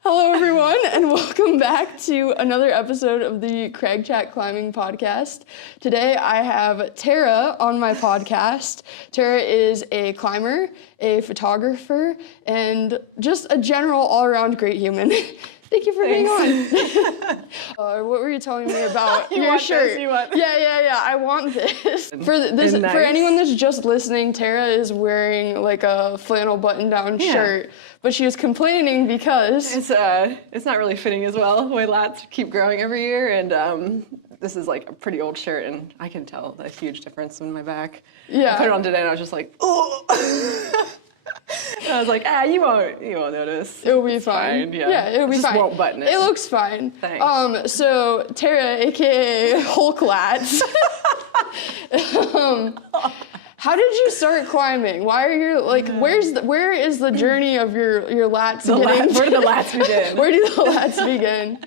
Hello, everyone, and welcome back to another episode of the Crag Chat Climbing Podcast. Today, I have Tara on my podcast. Tara is a climber, a photographer, and just a general all-around great human. Thank you for being on. What were you telling me about your shirt? Yeah. I want this. For anyone that's just listening, Tara is wearing like a flannel button-down shirt, but she was complaining because it's not really fitting as well. My lats keep growing every year, and this is like a pretty old shirt, and I can tell a huge difference in my back. Yeah. I put it on today, and I was just like, oh. And I was like, you won't notice. It'll be fine. Yeah, it'll be fine. Just won't button it. It looks fine. Thanks. So Tara, aka Hulk Lats. How did you start climbing? Why are you like? Where is the journey of your lats beginning? Where did the lats begin? Where do the lats begin?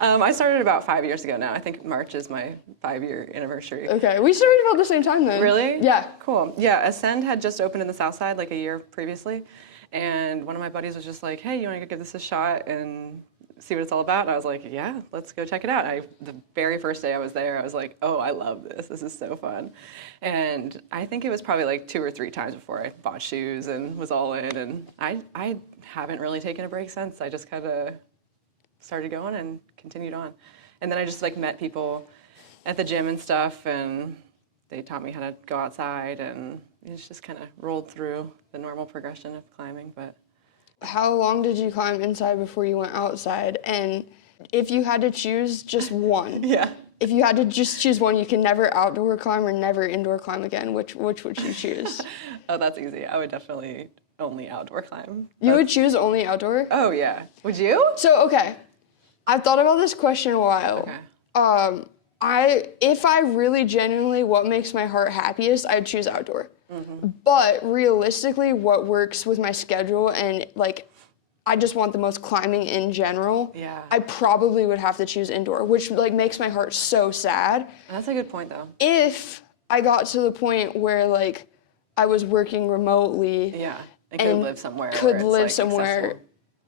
I started about 5 years ago now. I think March is my 5-year anniversary. Okay, we started about the same time then. Really? Yeah. Cool. Yeah, Ascend had just opened in the South Side like a year previously, and one of my buddies was just like, "Hey, you want to go give this a shot and see what it's all about?" And I was like, "Yeah, let's go check it out." The very first day I was there, I was like, "Oh, I love this. This is so fun." And I think it was probably like 2 or 3 times before I bought shoes and was all in. And I haven't really taken a break since. I just kind of started going and continued on. And then I just like met people at the gym and stuff, and they taught me how to go outside, and it's just kind of rolled through the normal progression of climbing. But how long did you climb inside before you went outside? And if you had to choose just one, if you had to just choose one, you can never outdoor climb or never indoor climb again, which would you choose? Oh, that's easy. I would definitely only outdoor climb. You would choose only outdoor? Oh, yeah. Would you? So, okay. I've thought about this question a while. Okay. If I really genuinely, what makes my heart happiest, I'd choose outdoor. Mm-hmm. But realistically, what works with my schedule and like, I just want the most climbing in general. Yeah. I probably would have to choose indoor, which like makes my heart so sad. That's a good point, though. If I got to the point where like I was working remotely, and could live somewhere. Accessible.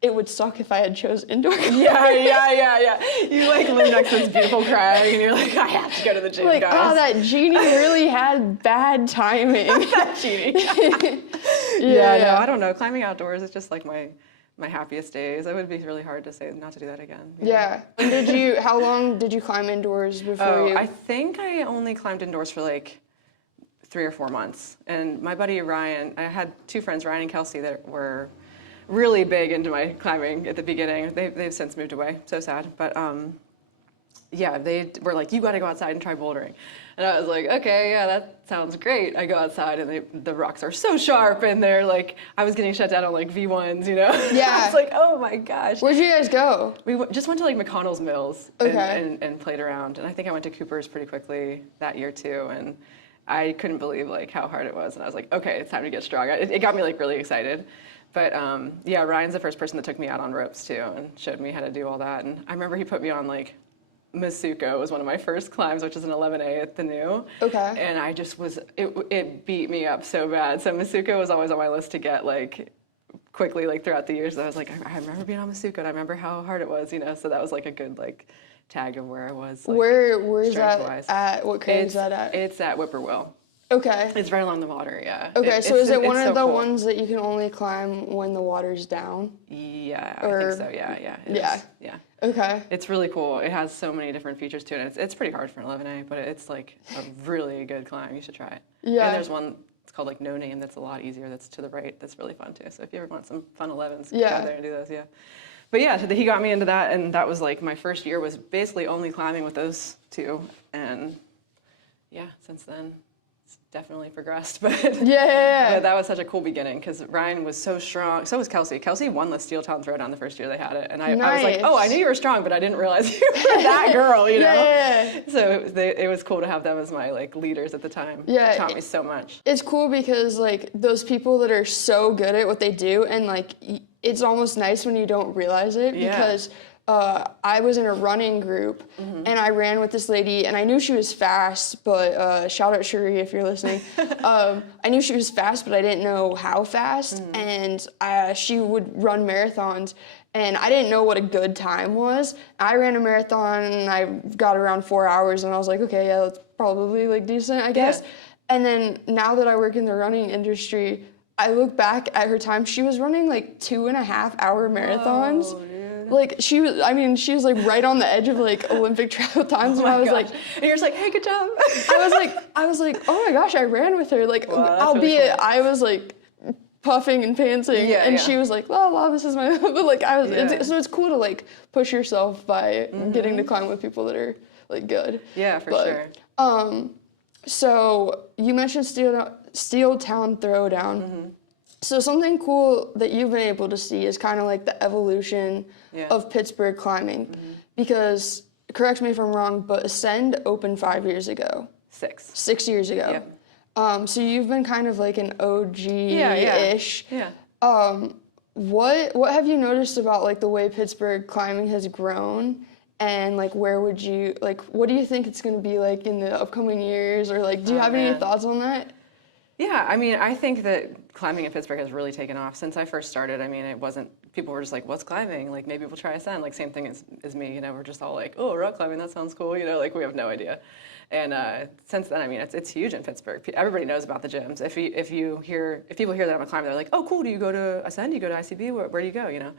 It would suck if I had chose indoor. Yeah. You like live next to this beautiful crag, and you're like, I have to go to the gym, like, guys. Oh, that genie really had bad timing. That genie. No, I don't know. Climbing outdoors is just like my happiest days. It would be really hard to say not to do that again. Yeah. And how long did you climb indoors before you? I think I only climbed indoors for like 3 or 4 months. And my buddy Ryan, I had 2 friends, Ryan and Kelsey, that were really big into my climbing at the beginning. They've since moved away. So sad. But they were like, you got to go outside and try bouldering. And I was like, okay, yeah, that sounds great. I go outside, and the rocks are so sharp, and they're like, I was getting shut down on like V1s, you know? Yeah. I was like, oh my gosh. Where'd you guys go? We just went to like McConnell's Mills and played around. And I think I went to Cooper's pretty quickly that year too. And I couldn't believe like how hard it was. And I was like, okay, it's time to get strong. It got me like really excited. But Ryan's the first person that took me out on ropes too and showed me how to do all that. And I remember he put me on like Masuko was one of my first climbs, which is an 11A at the new. Okay. And I just it beat me up so bad. So Masuko was always on my list to get like quickly like throughout the years. I was like, I remember being on Masuko, and I remember how hard it was, you know. So that was like a good like tag of where I was. Like, where's that at? What crag is that at? It's at Whippoorwill. Okay. It's right along the water, yeah. Okay, so is it one of the ones that you can only climb when the water's down? Yeah, I think so, yeah. Yeah. Okay. It's really cool. It has so many different features to it. It's pretty hard for an 11A, but it's like a really good climb. You should try it. Yeah. And there's one, it's called like No Name, that's a lot easier, that's to the right, that's really fun too. So if you ever want some fun 11s, go there and do those, yeah. But yeah, so he got me into that, and that was like my first year was basically only climbing with those 2. And yeah, since then, definitely progressed, but but that was such a cool beginning because Ryan was so strong. So was Kelsey. Kelsey won the Steel Town Throwdown the first year they had it, and I was like, oh, I knew you were strong, but I didn't realize you were that girl, you know. So it was cool to have them as my like leaders at the time. Yeah, it taught me so much. It's cool because like those people that are so good at what they do, and like it's almost nice when you don't realize it because I was in a running group, and I ran with this lady, and I knew she was fast, but shout out Shuri if you're listening. I knew she was fast, but I didn't know how fast, and she would run marathons, and I didn't know what a good time was. I ran a marathon, and I got around 4 hours, and I was like, okay, yeah, that's probably like decent, I guess. Yeah. And then now that I work in the running industry, I look back at her time. She was running like 2.5-hour marathons. Whoa, like she was like right on the edge of like Olympic travel times, and I was like, and you're just like, hey, good job. I was like, oh my gosh, I ran with her. Like, wow, albeit really cool. I was like puffing and pantsing, and she was like, la la, this is my. But like I was, so it's cool to like push yourself by getting to climb with people that are like good. Yeah, for sure. So you mentioned Steel Town Throwdown. So something cool that you've been able to see is kind of like the evolution of Pittsburgh climbing, because, correct me if I'm wrong, but Ascend opened 5 years ago. 6 years ago. Yep. So you've been kind of like an OG-ish. Yeah. What have you noticed about like the way Pittsburgh climbing has grown? And like, what do you think it's going to be like in the upcoming years? Or like, do you have any thoughts on that? Yeah, I mean, I think that climbing in Pittsburgh has really taken off since I first started. I mean, people were just like, what's climbing? Like, maybe we'll try Ascend. Like, same thing as me, you know, we're just all like, oh, rock climbing, that sounds cool. You know, like, we have no idea. And since then, I mean, it's huge in Pittsburgh. Everybody knows about the gyms. If people hear that I'm a climber, they're like, oh, cool, do you go to Ascend? Do you go to ICB? Where do you go, you know?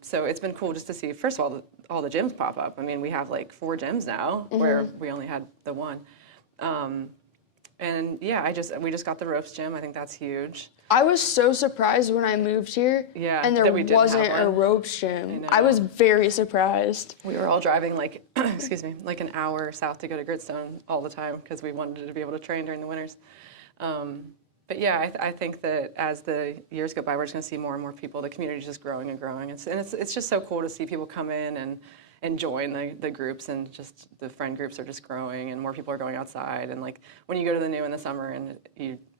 So it's been cool just to see, first of all the gyms pop up. I mean, we have like 4 gyms now, where we only had the one. And yeah, we just got the ropes gym. I think that's huge. I was so surprised when I moved here, and there wasn't a ropes gym. I was very surprised. We were all driving like, like an hour south to go to Gritstone all the time because we wanted to be able to train during the winters. But yeah, I think that as the years go by, we're just going to see more and more people. The community is just growing and growing. It's just so cool to see people come in and join the groups, and just the friend groups are just growing, and more people are going outside. And like when you go to the new in the summer, and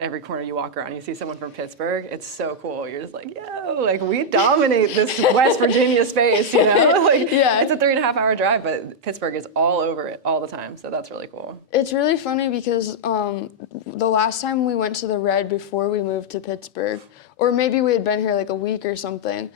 every corner you walk around, you see someone from Pittsburgh. It's so cool. You're just like, yo, like we dominate this West Virginia space, you know? Like, it's a 3.5-hour drive, but Pittsburgh is all over it all the time. So that's really cool. It's really funny because the last time we went to the Red before we moved to Pittsburgh, or maybe we had been here like a week or something,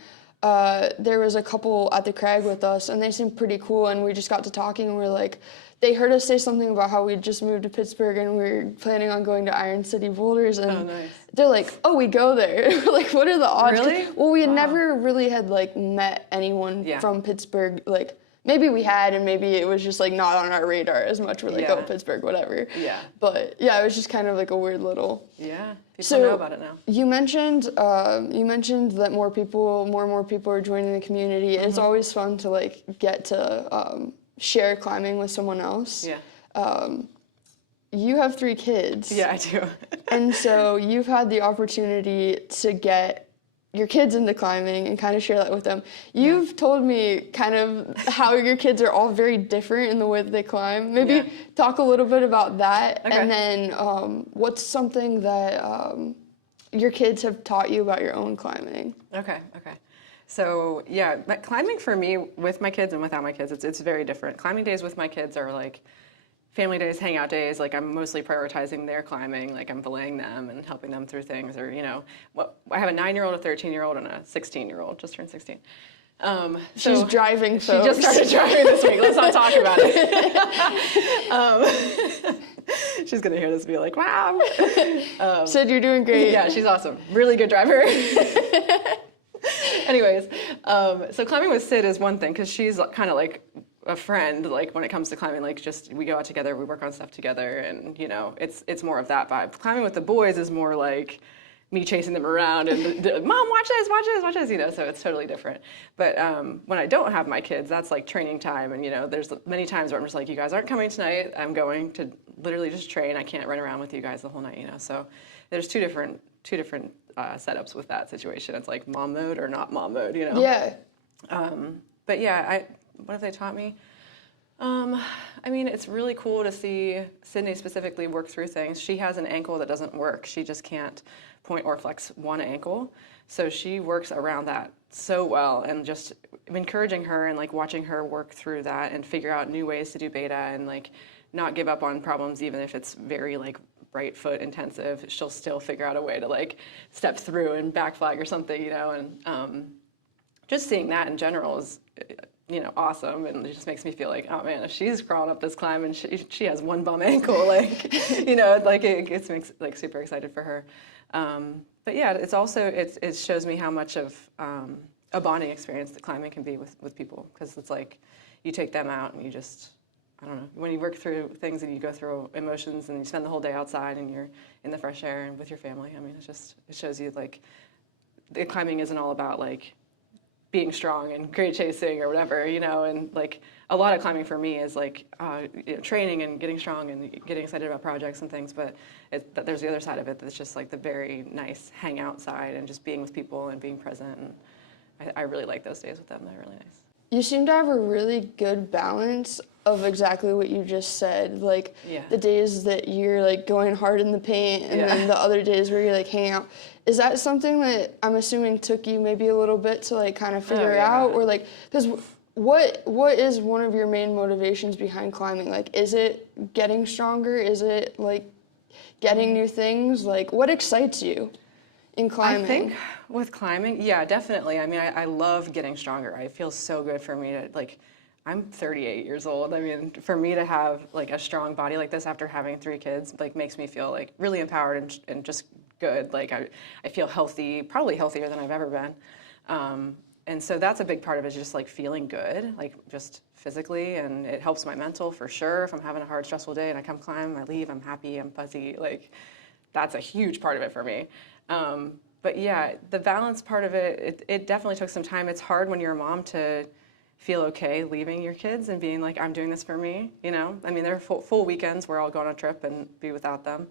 there was a couple at the Crag with us, and they seemed pretty cool, and we just got to talking, and we were like, they heard us say something about how we just moved to Pittsburgh and we were planning on going to Iron City Boulders, and they're like, oh, we go there. Like, what are the odds? Really? Well, we had never really had like met anyone from Pittsburgh. Like, maybe we had, and maybe it was just like not on our radar as much. We're like, oh, Pittsburgh, whatever. Yeah. But yeah, it was just kind of like a weird little. Yeah. People know about it now. You mentioned that more and more people are joining the community. And it's always fun to like get to share climbing with someone else. Yeah. You have 3 kids. Yeah, I do. And so you've had the opportunity to get your kids into climbing and kind of share that with them. You've told me kind of how your kids are all very different in the way that they climb. Maybe talk a little bit about that. Okay. And then what's something that your kids have taught you about your own climbing? Okay. So yeah, climbing for me with my kids and without my kids, it's very different. Climbing days with my kids are like family days, hangout days. Like I'm mostly prioritizing their climbing. Like I'm belaying them and helping them through things. Or I have a 9-year-old, a 13-year-old, and a 16-year-old. Just turned 16. She's driving. She just started driving this week. Let's not talk about it. She's gonna hear this and be like, "Wow." Said you're doing great. Yeah, she's awesome. Really good driver. Anyways, so climbing with Sid is one thing because she's kind of like a friend. Like when it comes to climbing, like just we go out together, we work on stuff together, and it's more of that vibe. Climbing with the boys is more like me chasing them around and Mom, watch this, so it's totally different. But when I don't have my kids, that's like training time, and there's many times where I'm just like, you guys aren't coming tonight. I'm going to literally just train. I can't run around with you guys the whole night, So there's two different setups with that situation. It's like mom mode or not mom mode, Yeah. But yeah, what have they taught me? I mean, it's really cool to see Sydney specifically work through things. She has an ankle that doesn't work. She just can't point or flex one ankle. So she works around that so well, and just encouraging her and like watching her work through that and figure out new ways to do beta and like not give up on problems even if it's very like right foot intensive. She'll still figure out a way to like step through and back flag or something, you know, and just seeing that in general is, you know, awesome, and it just makes me feel like, oh man, if she's crawling up this climb and she has one bum ankle, like, you know, like it makes like super excited for her. But yeah, it's also it shows me how much of a bonding experience that climbing can be with people, because it's like you take them out and you just, I don't know, when you work through things and you go through emotions and you spend the whole day outside and you're in the fresh air and with your family, I mean, it shows you like the climbing isn't all about like being strong and grade chasing or whatever, you know, and like a lot of climbing for me is like you know, training and getting strong and getting excited about projects and things, but there's the other side of it that's just like the very nice hangout side and just being with people and being present, and I really like those days with them. They're really nice. You seem to have a really good balance of exactly what you just said, like the days that you're like going hard in the paint and then the other days where you're like hanging out. Is that something that I'm assuming took you maybe a little bit to like kind of figure out, or like, because what is one of your main motivations behind climbing? Like, is it getting stronger? Is it like getting new things? Like, what excites you in climbing? I think with climbing, yeah, definitely. I mean, I love getting stronger. It feels so good for me to like, I'm 38 years old. I mean, for me to have like a strong body like this after having 3 kids, like makes me feel like really empowered and just good. Like I feel healthy, probably healthier than I've ever been. And so that's a big part of it, is just like feeling good, like just physically, and it helps my mental for sure. If I'm having a hard, stressful day and I come climb, I leave, I'm happy, I'm fuzzy, like that's a huge part of it for me. But yeah, the balance part of it definitely took some time. It's hard when you're a mom to feel okay leaving your kids and being like, I'm doing this for me, you know? I mean, there are full weekends where I'll go on a trip and be without them.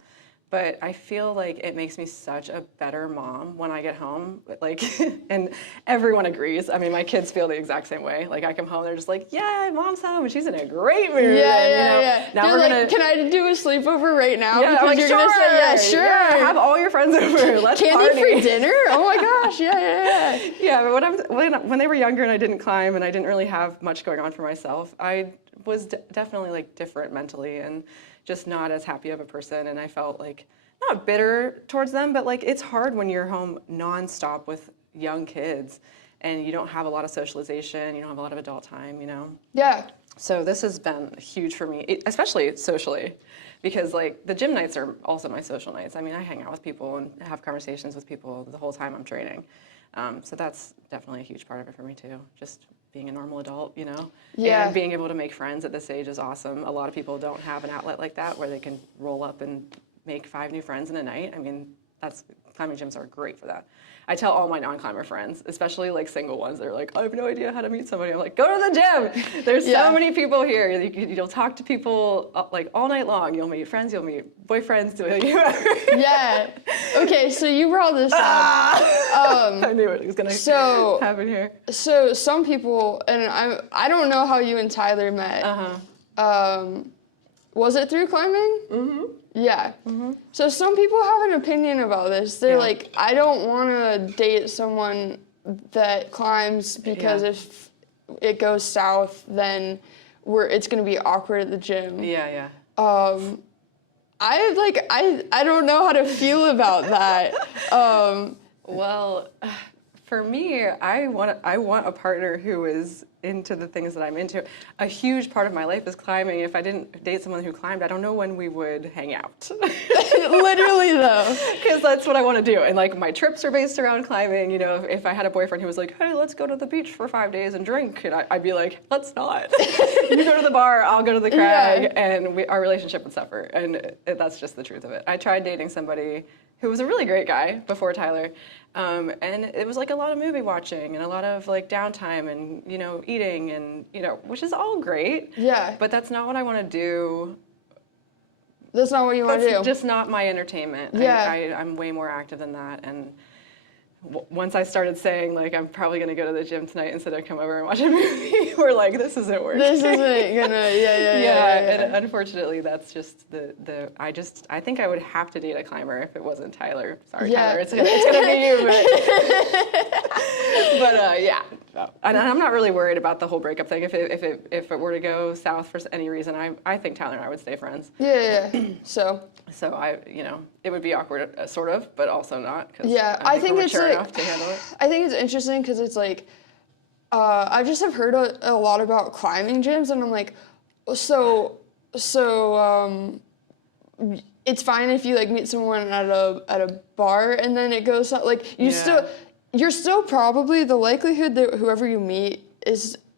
But I feel like it makes me such a better mom when I get home, like, and everyone agrees. I mean, my kids feel the exact same way. Like, I come home, they're just like, yeah, mom's home, and she's in a great mood. Yeah. Now they're we're like, can I do a sleepover right now? Yeah, because like, you're sure. gonna say, yeah, sure. Yeah, have all your friends over. Let's Candy party. for dinner? Oh my gosh, yeah. Yeah, but when they were younger and I didn't climb and I didn't really have much going on for myself, I was definitely like different mentally and just not as happy of a person, and I felt like not bitter towards them, but like it's hard when you're home nonstop with young kids and you don't have a lot of socialization, you don't have a lot of adult time, you know? Yeah. So this has been huge for me, especially socially, because like the gym nights are also my social nights. I mean, I hang out with people and have conversations with people the whole time I'm training. So that's definitely a huge part of it for me too. Just being a normal adult, you know? Yeah. And being able to make friends at this age is awesome. A lot of people don't have an outlet like that where they can roll up and make 5 new friends in a night. I mean, climbing gyms are great for that. I tell all my non-climber friends, especially like single ones, they're like, I have no idea how to meet somebody. I'm like, go to the gym. There's so many people here. You'll talk to people like all night long. You'll meet friends, you'll meet boyfriends. Yeah. Okay, so you brought this up. I knew it was going to happen here. So some people, and I don't know how you and Tyler met. Was it through climbing? Mm-hmm. Yeah. Mm-hmm. So some people have an opinion about this. They're like, I don't want to date someone that climbs because if it goes south, then it's going to be awkward at the gym. Yeah. I don't know how to feel about that. Well, for me, I want a partner who is into the things that I'm into. A huge part of my life is climbing. If I didn't date someone who climbed, I don't know when we would hang out. Literally, though. Because that's what I want to do. And like my trips are based around climbing. You know, if I had a boyfriend who was like, hey, let's go to the beach for 5 days and drink, and I'd be like, let's not. You go to the bar, I'll go to the crag, and our relationship would suffer. And that's just the truth of it. I tried dating somebody who was a really great guy before Tyler. And it was like a lot of movie watching and a lot of like downtime and, you know, eating and, you know, which is all great. Yeah. But that's not what I want to do. That's not what you want to do. That's just not my entertainment. Yeah. I'm way more active than that. And once I started saying, like, I'm probably going to go to the gym tonight instead of come over and watch a movie, we're like, this isn't working. This isn't gonna, yeah. And unfortunately, that's just I think I would have to date a climber if it wasn't Tyler. Sorry, Tyler, it's gonna be you, but yeah. And I'm not really worried about the whole breakup thing. If it were to go south for any reason, I think Tyler and I would stay friends. Yeah. So it would be awkward, sort of, but also not. Yeah, I think it's like, enough to handle it. I think it's interesting because it's like, I just have heard a lot about climbing gyms, and I'm like, so it's fine if you like meet someone at a bar and then it goes like you're still probably, the likelihood that whoever you meet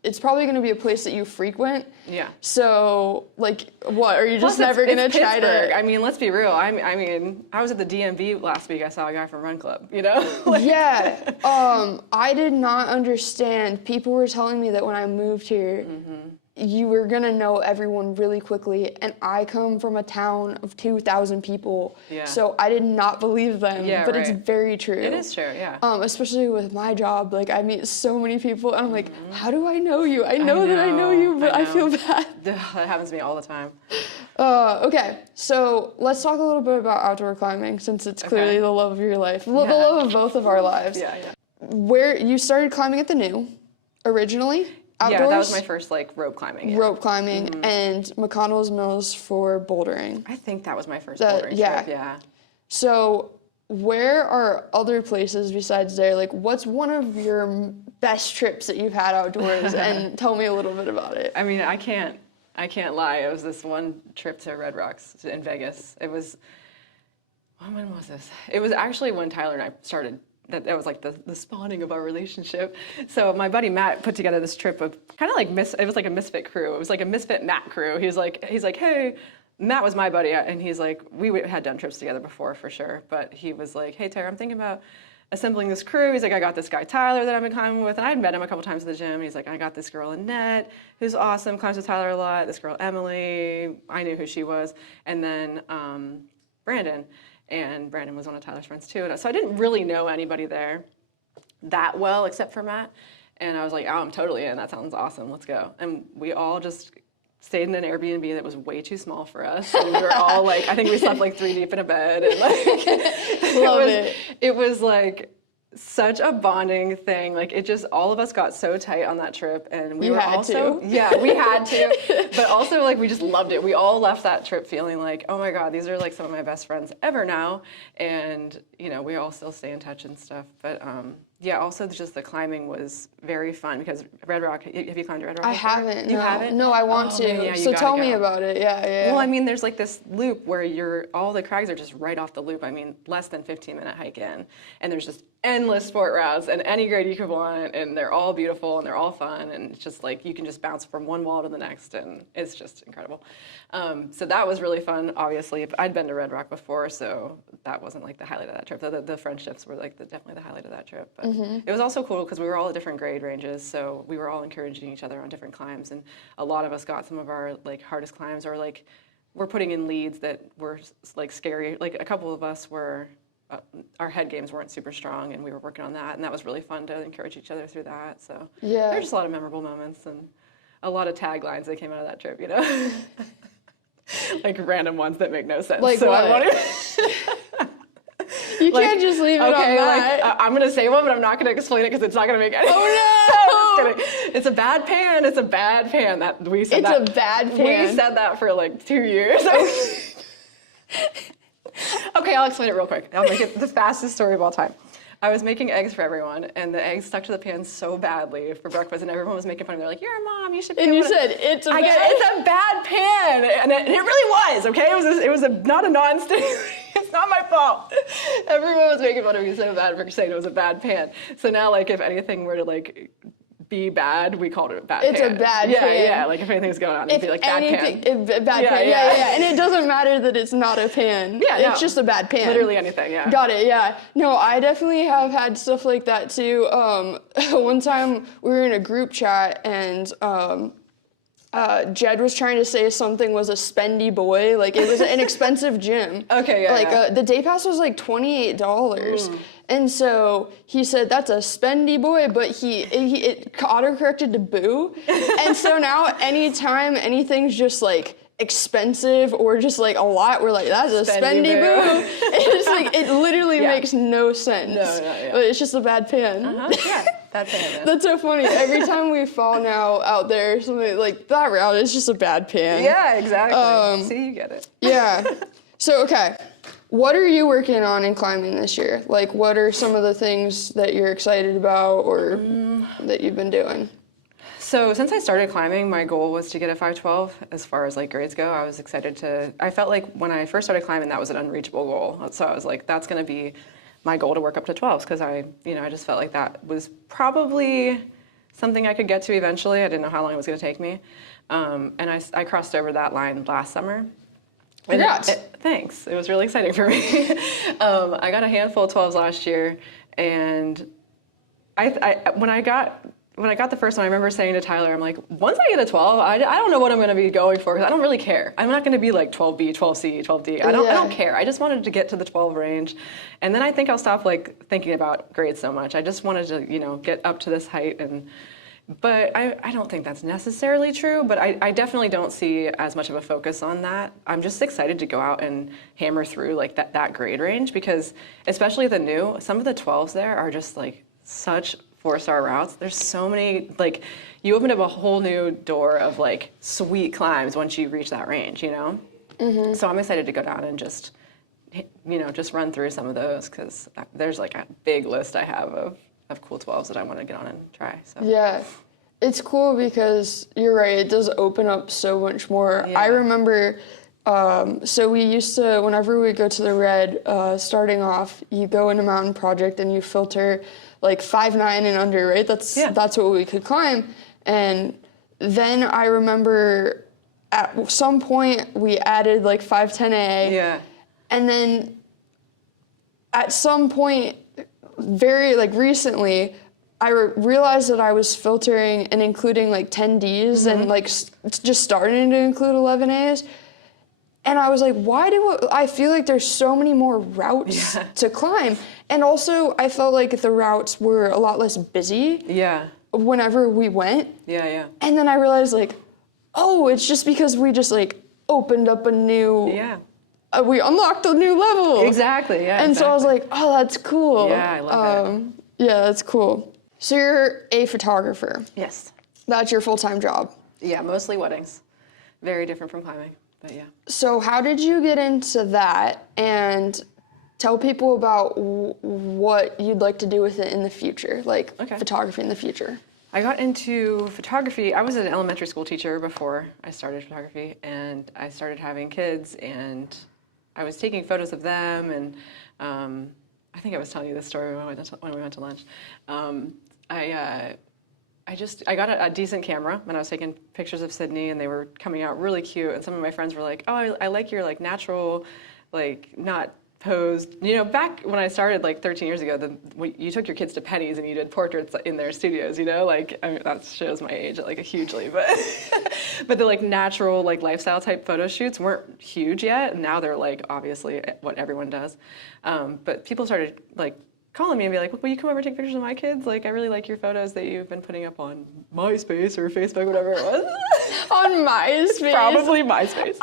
it's probably going to be a place that you frequent. Yeah. So, like, what, are you just never going to try to... I mean, let's be real. I mean, I was at the DMV last week. I saw a guy from Run Club, you know? Yeah. I did not understand. People were telling me that when I moved here, you were going to know everyone really quickly. And I come from a town of 2,000 people. Yeah. So I did not believe them. Yeah, but it's very true. It is true, yeah. Especially with my job. Like, I meet so many people, and I'm like, how do I know you? I know that I know you, but I feel bad. That happens to me all the time. Okay, so let's talk a little bit about outdoor climbing, since it's clearly the love of your life. The love of both of our lives. Yeah. Where you started climbing at the New, originally? Outdoors? Yeah, that was my first, like, rope climbing. Yeah. Rope climbing, and McConnell's Mills for bouldering. I think that was my first bouldering trip, yeah. So, where are other places besides there? Like, what's one of your best trips that you've had outdoors? And tell me a little bit about it. I mean, I can't lie. It was this one trip to Red Rocks in Vegas. It was, when was this? It was actually when Tyler and I started. That was like the spawning of our relationship. So my buddy Matt put together this trip of kind of like it was like a misfit crew. It was like a misfit Matt crew. He's like, hey, Matt was my buddy, and he's like, we had done trips together before for sure, but he was like, hey Tara, I'm thinking about assembling this crew. He's like, I got this guy Tyler that I've been climbing with, and I'd met him a couple times at the gym. He's like, I got this girl Annette, who's awesome, climbs with Tyler a lot. This girl Emily, I knew who she was, and then Brandon. And Brandon was one of Tyler's friends too. And so I didn't really know anybody there that well except for Matt. And I was like, oh, I'm totally in. That sounds awesome. Let's go. And we all just stayed in an Airbnb that was way too small for us. And we were all like, I think we slept like 3 deep in a bed. And like, it was like such a bonding thing. Like, it just, all of us got so tight on that trip, and we had to. Yeah, we had to. But also, like, we just loved it. We all left that trip feeling like, oh my God, these are like some of my best friends ever now. And, you know, we all still stay in touch and stuff. But yeah, also just the climbing was very fun because Red Rock, have you climbed Red Rock before? I haven't. You haven't? No, I want to. Yeah, so tell me about it. Yeah. Well, I mean, there's like this loop where all the crags are just right off the loop. I mean, less than 15-minute hike in. And there's just endless sport routes and any grade you could want, and they're all beautiful and they're all fun, and it's just like you can just bounce from one wall to the next, and it's just incredible. So that was really fun. Obviously, I'd been to Red Rock before, so that wasn't like the highlight of that trip. The friendships were like definitely the highlight of that trip. But it was also cool because we were all at different grade ranges, so we were all encouraging each other on different climbs, and a lot of us got some of our like hardest climbs, or like we're putting in leads that were like scary. Like a couple of us were. Our head games weren't super strong, and we were working on that, and that was really fun to encourage each other through that. So there were just a lot of memorable moments and a lot of taglines that came out of that trip, you know? Like random ones that make no sense. Like so what? You can't just leave it on that. Like, I'm going to say one, but I'm not going to explain it because it's not going to make any sense. Oh, no! I'm just kidding. It's a bad pan. It's a bad pan. It's a bad pan. We said that for like 2 years. Okay, I'll explain it real quick. I'll make it the fastest story of all time. I was making eggs for everyone, and the eggs stuck to the pan so badly for breakfast, and everyone was making fun of me. They're like, "You're a mom, you should be." And you said it's a bad pan, and it really was. Okay, it was not a non-stick. It's not my fault. Everyone was making fun of me so bad for saying it was a bad pan. So now, like, if anything were to like be bad, we called it a bad pan. It's a bad pan. Yeah, like if anything's going on, it'd be like bad pan. Bad pan, yeah. And it doesn't matter that it's not a pan. Yeah, it's just a bad pan. Literally anything, yeah. Got it, yeah. No, I definitely have had stuff like that too. One time we were in a group chat, and Jed was trying to say something was a spendy boy. Like, it was an expensive gym. Okay, yeah. Like, the day pass was like $28. And so he said, that's a spendy boy, but it auto-corrected to boo. And so now anytime anything's just like expensive or just like a lot, we're like, that's a spendy boo. It's like, it literally makes no sense. No, But it's just a bad pan. Yeah, bad pan. That's so funny. Every time we fall now out there, something like that route, it's just a bad pan. Yeah, exactly. See, you get it. Yeah. So, okay. What are you working on in climbing this year? Like, what are some of the things that you're excited about or that you've been doing? So since I started climbing, my goal was to get a 512 as far as like grades go. I was excited I felt like when I first started climbing, that was an unreachable goal. So I was like, that's going to be my goal to work up to 12s because I just felt like that was probably something I could get to eventually. I didn't know how long it was going to take me. And I crossed over that line last summer. Congrats. Thanks. It was really exciting for me. I got a handful of 12s last year, and when I got the first one, I remember saying to Tyler, I'm like, once I get a 12, I don't know what I'm going to be going for because I don't really care. I'm not going to be like 12B, 12C, 12D. I don't care. I just wanted to get to the 12 range, and then I think I'll stop like thinking about grades so much. I just wanted to get up to this height But I don't think that's necessarily true, but I definitely don't see as much of a focus on that. I'm just excited to go out and hammer through like that grade range because especially some of the 12s there are just like such 4-star routes. There's so many, like you opened up a whole new door of like sweet climbs once you reach that range, Mm-hmm. So I'm excited to go down and just run through some of those because there's like a big list I have of cool 12s that I want to get on and try. So. Yeah, it's cool because you're right, it does open up so much more. Yeah. I remember, so we used to, whenever we go to the Red, starting off, you go into Mountain Project and you filter like 5'9" and under, right? That's what we could climb. And then I remember at some point we added like 5'10". Yeah. And then at some point, very like recently, I realized that I was filtering and including like 10Ds and like just starting to include 11As. And I was like, why do I feel like there's so many more routes to climb? And also, I felt like the routes were a lot less busy whenever we went. Yeah. And then I realized like, oh, it's just because we just like opened up a new... we unlocked a new level. Exactly, yeah. And so I was like, oh, that's cool. Yeah, I love it. Yeah, that's cool. So you're a photographer. Yes. That's your full-time job. Yeah, mostly weddings. Very different from climbing, but yeah. So how did you get into that? And tell people about what you'd like to do with it in the future, like photography in the future. I got into photography. I was an elementary school teacher before I started photography, and I started having kids, and I was taking photos of them, and I think I was telling you this story when we went to lunch. I got a decent camera when I was taking pictures of Sydney, and they were coming out really cute. And some of my friends were like, "Oh, I like your like natural, like not posed." Back when I started like 13 years ago, you took your kids to Penny's and you did portraits in their studios. Like I mean, that shows my age like hugely, but but the like natural like lifestyle type photo shoots weren't huge yet. And now they're like obviously what everyone does. But people started like calling me and be like, will you come over and take pictures of my kids? Like, I really like your photos that you've been putting up on MySpace or Facebook, whatever it was. On MySpace? Probably MySpace.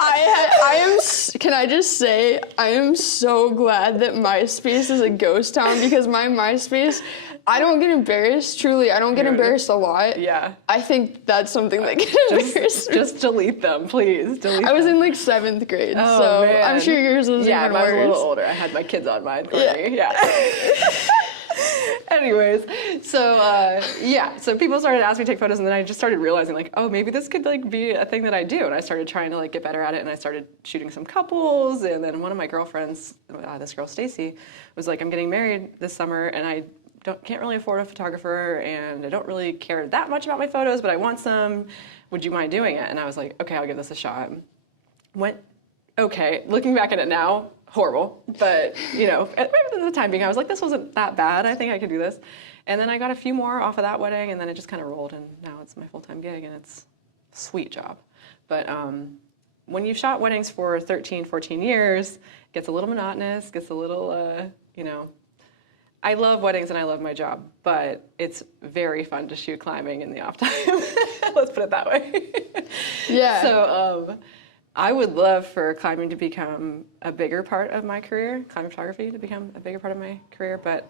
Can I just say, I am so glad that MySpace is a ghost town because my MySpace, I don't get embarrassed, truly. I don't get embarrassed a lot. Yeah. I think that's something that gets embarrassed. Just delete them, please. I was in like 7th grade, so man. I'm sure yours was even worse. Yeah, mine was a little older. I had my kids on mine, Courtney. Yeah. Anyways, so people started asking me to take photos, and then I just started realizing like, oh, maybe this could like be a thing that I do, and I started trying to like get better at it, and I started shooting some couples, and then one of my girlfriends, this girl Stacy, was like, I'm getting married this summer, and I can't really afford a photographer, and I don't really care that much about my photos, but I want some. Would you mind doing it? And I was like, okay, I'll give this a shot. Went okay. Looking back at it now, horrible, but at the time being, I was like, this wasn't that bad. I think I could do this. And then I got a few more off of that wedding, and then it just kind of rolled, and now it's my full-time gig, and it's sweet job. But when you've shot weddings for 13, 14 years, it gets a little monotonous, gets a little, I love weddings and I love my job, but it's very fun to shoot climbing in the off time. Let's put it that way. Yeah. So I would love for climbing to become a bigger part of my career, climbing photography to become a bigger part of my career, but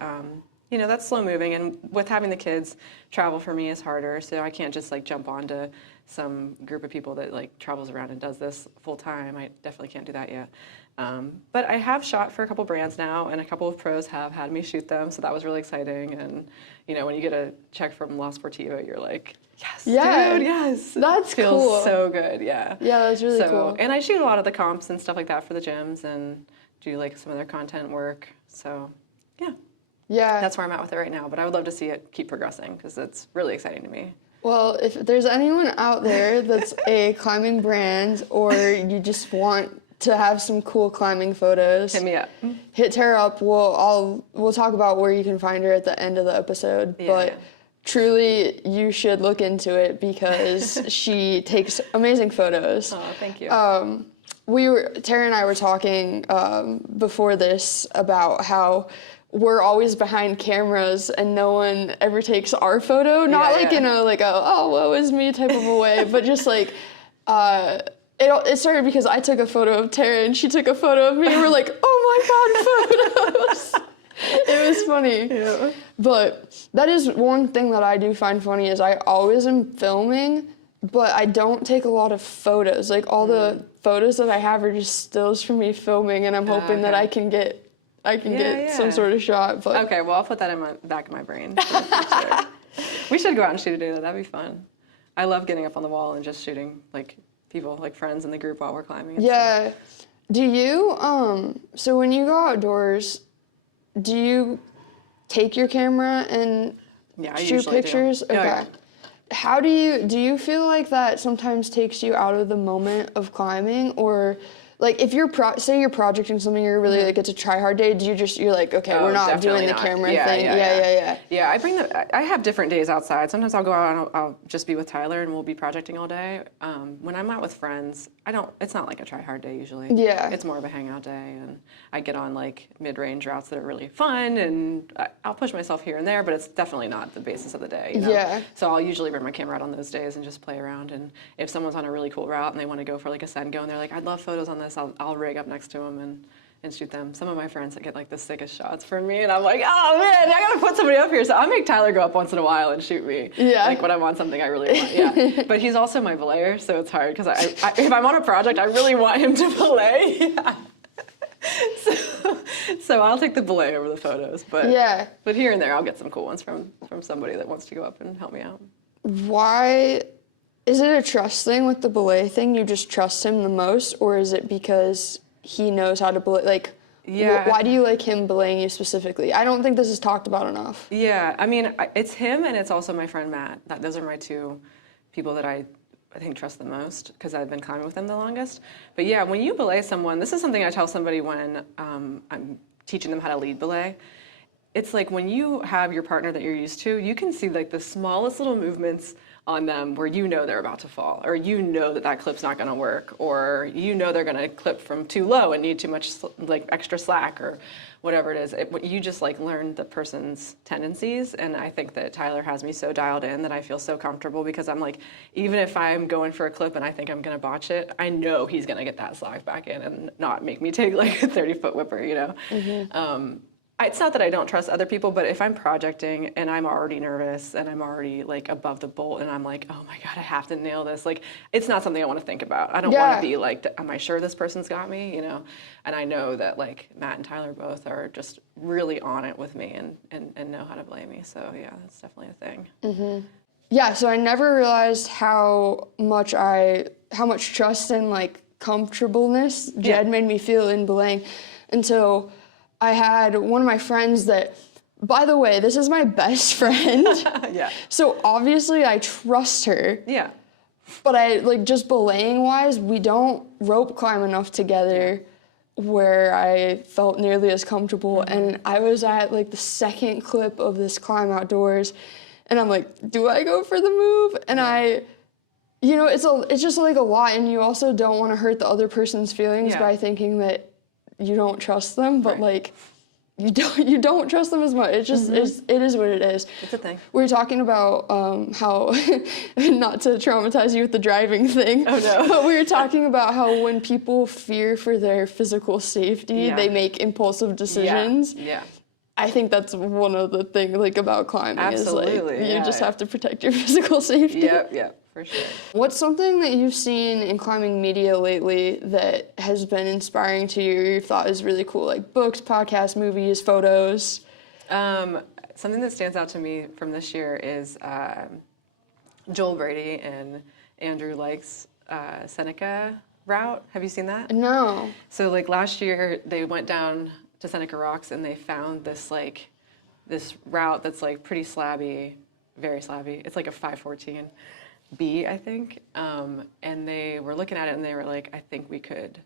that's slow moving, and with having the kids, travel for me is harder, so I can't just like jump onto some group of people that like travels around and does this full time. I definitely can't do that yet. But I have shot for a couple brands now, and a couple of pros have had me shoot them, so that was really exciting. And when you get a check from La Sportiva, you're like, yes, dude, yes. That's feels cool. So good, yeah. Yeah, that's really cool. And I shoot a lot of the comps and stuff like that for the gyms, and do like some of their content work. So, yeah. Yeah. That's where I'm at with it right now, but I would love to see it keep progressing because it's really exciting to me. Well, if there's anyone out there that's a climbing brand, or you just want to have some cool climbing photos, hit me up. Hit Tara up. We'll talk about where you can find her at the end of the episode. But truly, you should look into it because she takes amazing photos. Oh, thank you. Tara and I were talking before this about how we're always behind cameras and no one ever takes our photo. Not in a oh, woe is me type of a way, but just like, it started because I took a photo of Tara and she took a photo of me and we're like, oh my God, photos. It was funny. Yeah. But that is one thing that I do find funny is I always am filming, but I don't take a lot of photos. Like all the photos that I have are just stills from me filming, and I'm hoping that I can get some sort of shot. But okay, well, I'll put that in the back of my brain. We should go out and shoot a day though. That'd be fun. I love getting up on the wall and just shooting like people, like friends in the group while we're climbing. Yeah. Do you so when you go outdoors, do you take your camera and shoot pictures? Do. Okay. Yeah. How do you feel like that sometimes takes you out of the moment of climbing, or like if you're say you're projecting something, you're really like it's a try hard day, you're like, okay, we're not doing the camera thing. Yeah, I have different days outside. Sometimes I'll go out and I'll just be with Tyler and we'll be projecting all day. When I'm out with friends, it's not like a try hard day usually. Yeah. It's more of a hangout day, and I get on like mid-range routes that are really fun, and I'll push myself here and there, but it's definitely not the basis of the day. Yeah. So I'll usually bring my camera out on those days and just play around, and if someone's on a really cool route and they want to go for like a send go and they're like, I'd love photos on this, I'll rig up next to them and shoot them. Some of my friends that get like the sickest shots for me, and I'm like, oh man, I gotta put somebody up here. So I make Tyler go up once in a while and shoot me. Yeah. Like when I want something I really want. Yeah. But he's also my belayer, so it's hard because if I'm on a project, I really want him to belay. Yeah. So I'll take the belay over the photos, but here and there I'll get some cool ones from somebody that wants to go up and help me out. Why is it a trust thing with the belay thing? You just trust him the most, or is it because he knows how to belay? Like, why do you like him belaying you specifically? I don't think this is talked about enough. Yeah, I mean, it's him and it's also my friend Matt. Those are my two people that I think trust the most because I've been climbing with them the longest. But yeah, when you belay someone, this is something I tell somebody when I'm teaching them how to lead belay. It's like when you have your partner that you're used to, you can see like the smallest little movements on them where they're about to fall, or that clip's not going to work, or they're going to clip from too low and need too much like extra slack or whatever it is. You just like learn the person's tendencies, and I think that Tyler has me so dialed in that I feel so comfortable because I'm like, even if I'm going for a clip and I think I'm going to botch it, I know he's going to get that slack back in and not make me take like a 30-foot whipper, Mm-hmm. It's not that I don't trust other people, but if I'm projecting and I'm already nervous and I'm already like above the bolt and I'm like, oh my God, I have to nail this. Like, it's not something I want to think about. I don't want to be like, am I sure this person's got me? And I know that like Matt and Tyler both are just really on it with me and know how to belay me. So yeah, that's definitely a thing. Mm-hmm. Yeah. So I never realized how much trust and like comfortableness Jed made me feel in belaying until I had one of my friends that, by the way, this is my best friend. Yeah. So obviously I trust her. Yeah. But I like just belaying wise, we don't rope climb enough together where I felt nearly as comfortable. Mm-hmm. And I was at like the second clip of this climb outdoors, and I'm like, do I go for the move? And I you know, it's just like a lot, and you also don't want to hurt the other person's feelings by thinking that you don't trust them, but like you don't trust them as much. It just it is what it is. It's a thing. We were talking about how not to traumatize you with the driving thing. Oh no. But we were talking about how when people fear for their physical safety, they make impulsive decisions. Yeah. I think that's one of the things like about climbing. Absolutely. Is like you just have to protect your physical safety. Yep. For sure. What's something that you've seen in climbing media lately that has been inspiring to you or you thought is really cool? Like books, podcasts, movies, photos? Something that stands out to me from this year is Joel Brady and Andrew Like's Seneca route. Have you seen that? No. So like last year they went down to Seneca Rocks and they found this route that's like pretty slabby, very slabby. It's like a 514B, I think. And they were looking at it and they were like, I think we could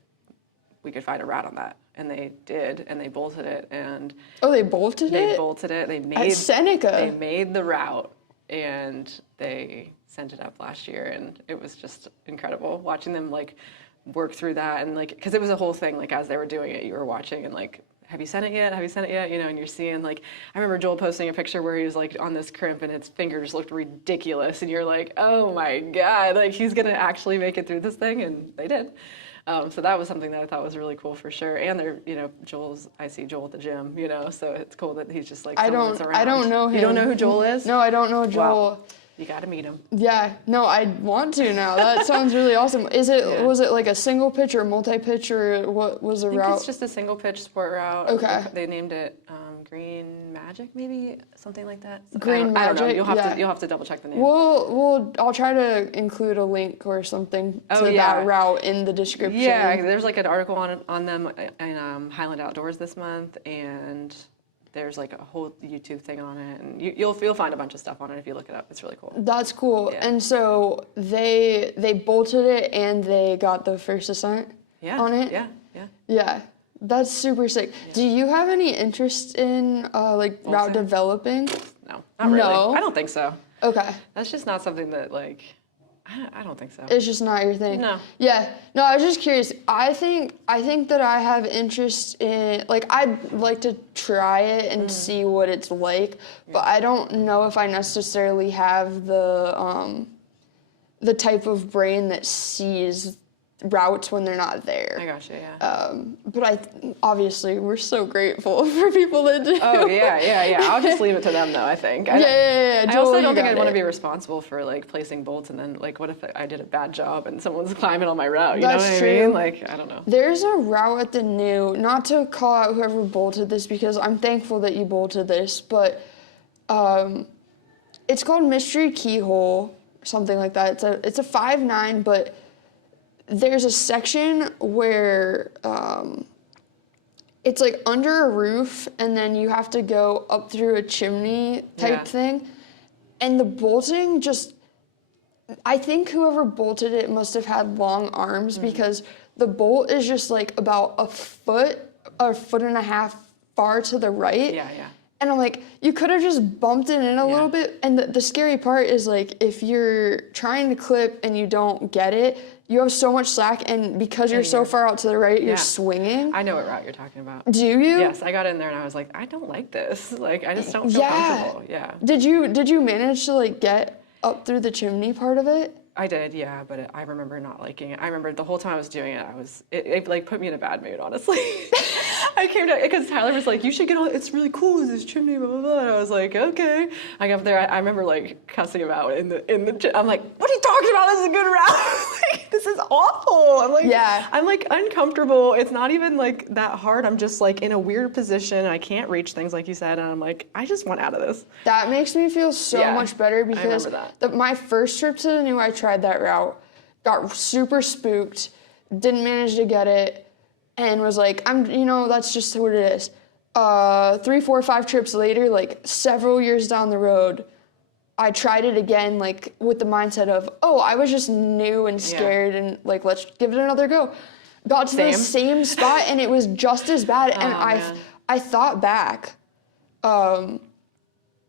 find a route on that. And they did, and they bolted it. And they bolted it? They bolted it. They made at Seneca. They made the route, and they sent it up last year, and it was just incredible watching them like work through that, and like because it was a whole thing. Like as they were doing it, you were watching and like, have you sent it yet? Have you sent it yet? You know, and you're seeing like, I remember Joel posting a picture where he was like on this crimp and his fingers looked ridiculous, and you're like, oh my God, like he's gonna actually make it through this thing, and they did. So that was something that I thought was really cool for sure. And they're, you know, I see Joel at the gym, you know, so it's cool that he's just like someone that's around. I don't know him. You don't know who Joel is? No, I don't know Joel. Wow. You got to meet him. Yeah, no, I want to now. That sounds really awesome. Was it like a single pitch or multi-pitch, or what was the route? It's just a single pitch sport route. Okay. They named it Green Magic, maybe something like that. Green Magic. I don't know. You'll have to double check the name. I'll try to include a link or something to that route in the description. Yeah, there's like an article on them in Highland Outdoors this month, and there's like a whole YouTube thing on it, and you'll find a bunch of stuff on it if you look it up. It's really cool. That's cool. Yeah. And so they bolted it and they got the first ascent on it? Yeah. That's super sick. Yeah. Do you have any interest in route developing? No, not really. No? I don't think so. Okay. That's just not something that like, I don't think so. It's just not your thing. No. Yeah. No, I was just curious. I think that I have interest in, like, I'd like to try it and see what it's like, but I don't know if I necessarily have the type of brain that sees routes when they're not there. I gotcha, yeah. But obviously we're so grateful for people that do. Oh yeah. I'll just leave it to them though, I think. Yeah. I also don't think I'd want to be responsible for like placing bolts and then like what if I did a bad job and someone's climbing on my route? You know what I mean? Like I don't know. There's a route at the new, not to call out whoever bolted this because I'm thankful that you bolted this, but it's called Mystery Keyhole or something like that. It's a 5'9", but there's a section where it's like under a roof and then you have to go up through a chimney type thing. And the bolting I think whoever bolted it must have had long arms because the bolt is just like about a foot and a half far to the right. Yeah. And I'm like, you could have just bumped it in a little bit. And the scary part is like, if you're trying to clip and you don't get it, you have so much slack, and because you're so far out to the right, you're swinging. I know what route you're talking about. Do you? Yes, I got in there and I was like, I don't like this. Like, I just don't feel comfortable. Yeah. Did you manage to like get up through the chimney part of it? I did, yeah, but I remember not liking it. I remember the whole time I was doing it, it like put me in a bad mood, honestly. I came to, because Tyler was like, you should get on, it's really cool, this chimney, blah, blah, blah. And I was like, okay. I got up there, I remember like cussing him out in the I'm like, what are you talking about? This is a good route. Like, this is awful. I'm like uncomfortable. It's not even like that hard. I'm just like in a weird position. I can't reach things like you said. And I'm like, I just want out of this. That makes me feel so much better because my first trip to the new, I tried that route, got super spooked, didn't manage to get it, and was like, that's just what it is. 3, 4, 5 trips later, like several years down the road, I tried it again, like with the mindset of, I was just new and scared and like, let's give it another go. Got to the same spot and it was just as bad. And I thought back,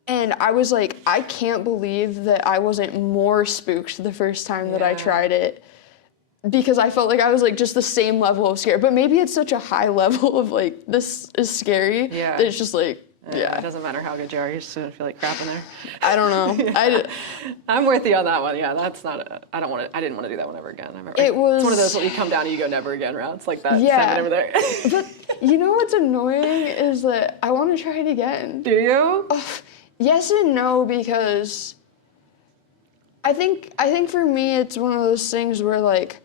And I was like, I can't believe that I wasn't more spooked the first time that I tried it, because I felt like I was like just the same level of scared. But maybe it's such a high level of like, this is scary that it's just like, it doesn't matter how good you are, you're just gonna feel like crap in there. I don't know. I'm with you on that one. Yeah, that's not. I didn't want to do that one ever again. It was. It's one of those where you come down and you go never again routes, like that segment over there. But you know what's annoying is that I want to try it again. Do you? Yes and no, because I think for me it's one of those things where like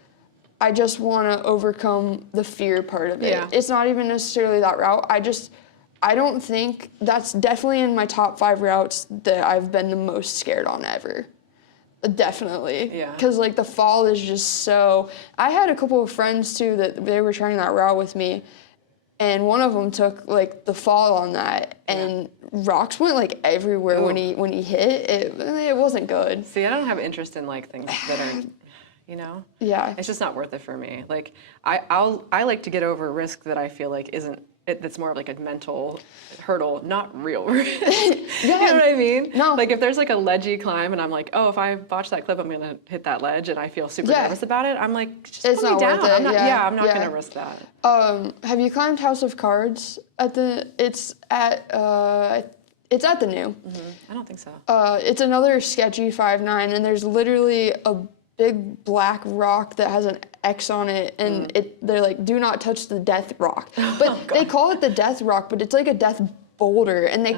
I just want to overcome the fear part of it. Yeah. It's not even necessarily that route. I don't think that's definitely in my top 5 routes that I've been the most scared on ever. Definitely. Yeah. Because like the fall is just so. I had a couple of friends too that they were trying that route with me, and one of them took like the fall on that, and rocks went like everywhere when he hit. It wasn't good. See, I don't have interest in like things that are, you know. Yeah. It's just not worth it for me. Like I like to get over a risk that I feel like isn't. That's more of like a mental hurdle, not real risk. You know what I mean? No. Like if there's like a ledgy climb and I'm like, oh, if I botch that clip, I'm gonna hit that ledge, and I feel super nervous about it. I'm like, just put me down. I'm not gonna risk that. Have you climbed House of Cards It's at the New. I don't think so. It's another sketchy 5'9", and there's literally a big black rock that has an X on it, and they're like, do not touch the death rock. But they call it the death rock, but it's like a death boulder, and they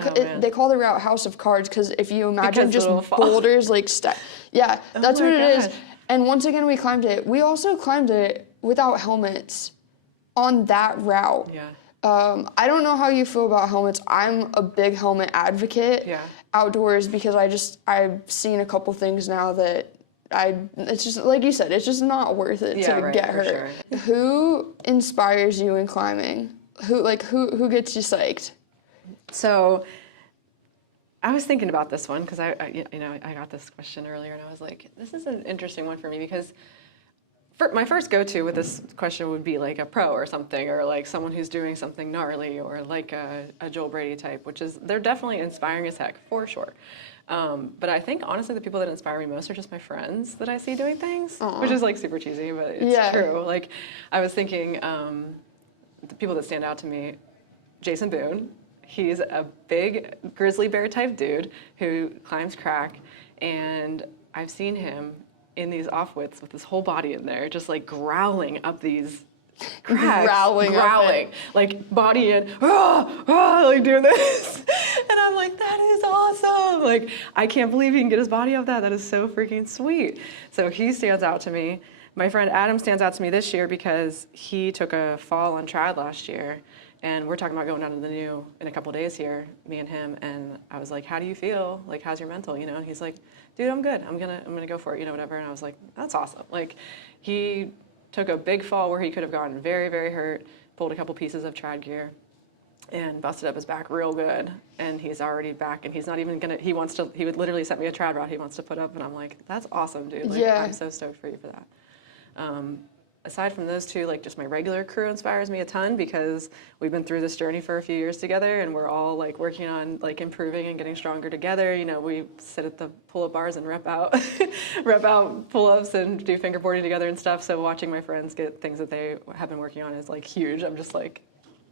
call the route House of Cards because if you imagine just boulders like that's what it is. And once again, we climbed it. We also climbed it without helmets on that route. Yeah. I don't know how you feel about helmets. I'm a big helmet advocate outdoors because I've seen a couple things now that it's just like you said, it's just not worth it to get hurt. Sure. Who inspires you in climbing? Who gets you psyched? So I was thinking about this one because I got this question earlier, and I was like, this is an interesting one for me because my first go-to with this question would be like a pro or something, or like someone who's doing something gnarly, or like a Joel Brady type, which is, they're definitely inspiring as heck, for sure. But I think, honestly, the people that inspire me most are just my friends that I see doing things, which is like super cheesy, but it's true. Like, I was thinking, the people that stand out to me, Jason Boone. He's a big grizzly bear type dude who climbs crack, and I've seen him in these off-wits with his whole body in there, just like growling up these cracks, growling, like body in, like doing this, and I'm like, that is awesome! Like, I can't believe he can get his body up that. That is so freaking sweet. So he stands out to me. My friend Adam stands out to me this year because he took a fall on trad last year, and we're talking about going down to the New in a couple of days here, me and him, and I was like, how do you feel? Like, how's your mental, you know? And he's like, dude, I'm good. I'm gonna go for it, you know, whatever. And I was like, that's awesome. Like, he took a big fall where he could have gotten very, very hurt, pulled a couple pieces of trad gear, and busted up his back real good. And he's already back, and he's not even gonna, he would literally send me a trad route he wants to put up, and I'm like, that's awesome, dude. Like, I'm so stoked for you for that. Aside from those two, like, just my regular crew inspires me a ton because we've been through this journey for a few years together, and we're all like working on like improving and getting stronger together. You know, we sit at the pull-up bars and rep out pull-ups and do fingerboarding together and stuff. So watching my friends get things that they have been working on is like huge. I'm just like,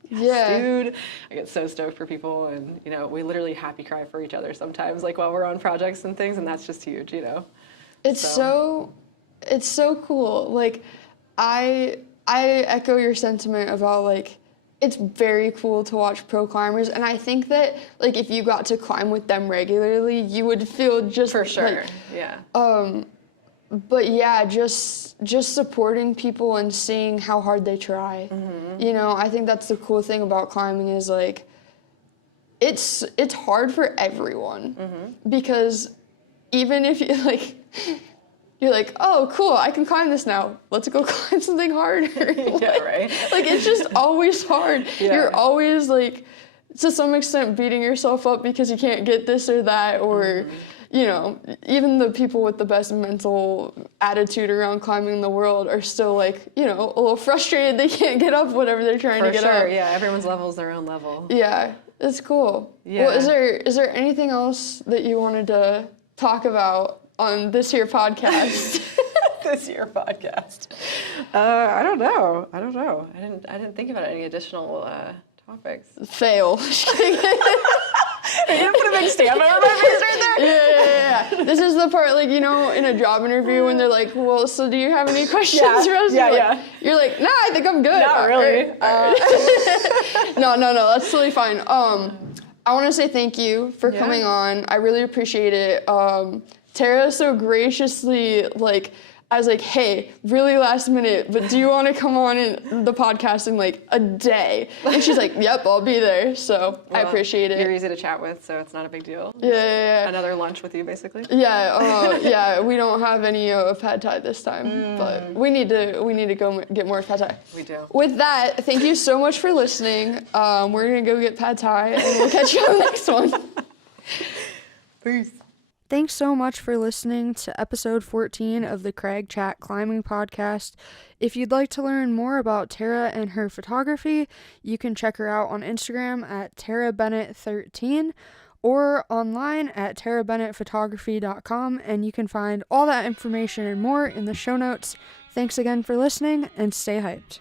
yes, dude. I get so stoked for people, and you know, we literally happy cry for each other sometimes, like while we're on projects and things, and that's just huge, you know. It's so cool. Like, I echo your sentiment about, like, it's very cool to watch pro climbers, and I think that, like, if you got to climb with them regularly, you would feel just for sure, like, yeah. But yeah, just supporting people and seeing how hard they try. Mm-hmm. You know, I think that's the cool thing about climbing is, like, it's hard for everyone because even if you like. You're like, oh, cool, I can climb this now. Let's go climb something harder. Yeah, right. Like, it's just always hard. Yeah. You're always, like, to some extent beating yourself up because you can't get this or that, or, you know, even the people with the best mental attitude around climbing in the world are still, like, you know, a little frustrated they can't get up whatever they're trying to get up. For sure, yeah, everyone's level is their own level. Yeah. That's cool. Yeah. Well, is there anything else that you wanted to talk about on this here podcast? This year podcast. I don't know. I didn't think about any additional topics. Fail. Are you gonna put a big stamp over my face right there? Yeah. This is the part, like, you know, in a job interview when they're like, well, so do you have any questions for us? You're like, nah, I think I'm good. Not really. No, that's totally fine. I want to say thank you for coming on. I really appreciate it. Tara so graciously, like, I was like, hey, really last minute, but do you want to come on in the podcast in like a day? And she's like, yep, I'll be there. So I appreciate it. You're easy to chat with, so it's not a big deal. Yeah. Another lunch with you, basically. Yeah. We don't have any pad thai this time, but we need to go get more pad thai. We do. With that, thank you so much for listening. We're gonna go get pad thai, and we'll catch you on the next one. Peace. Thanks so much for listening to episode 14 of the Crag Chat Climbing Podcast. If you'd like to learn more about Tara and her photography, you can check her out on Instagram at TaraBennett13 or online at tarabennettphotography.com, and you can find all that information and more in the show notes. Thanks again for listening, and stay hyped.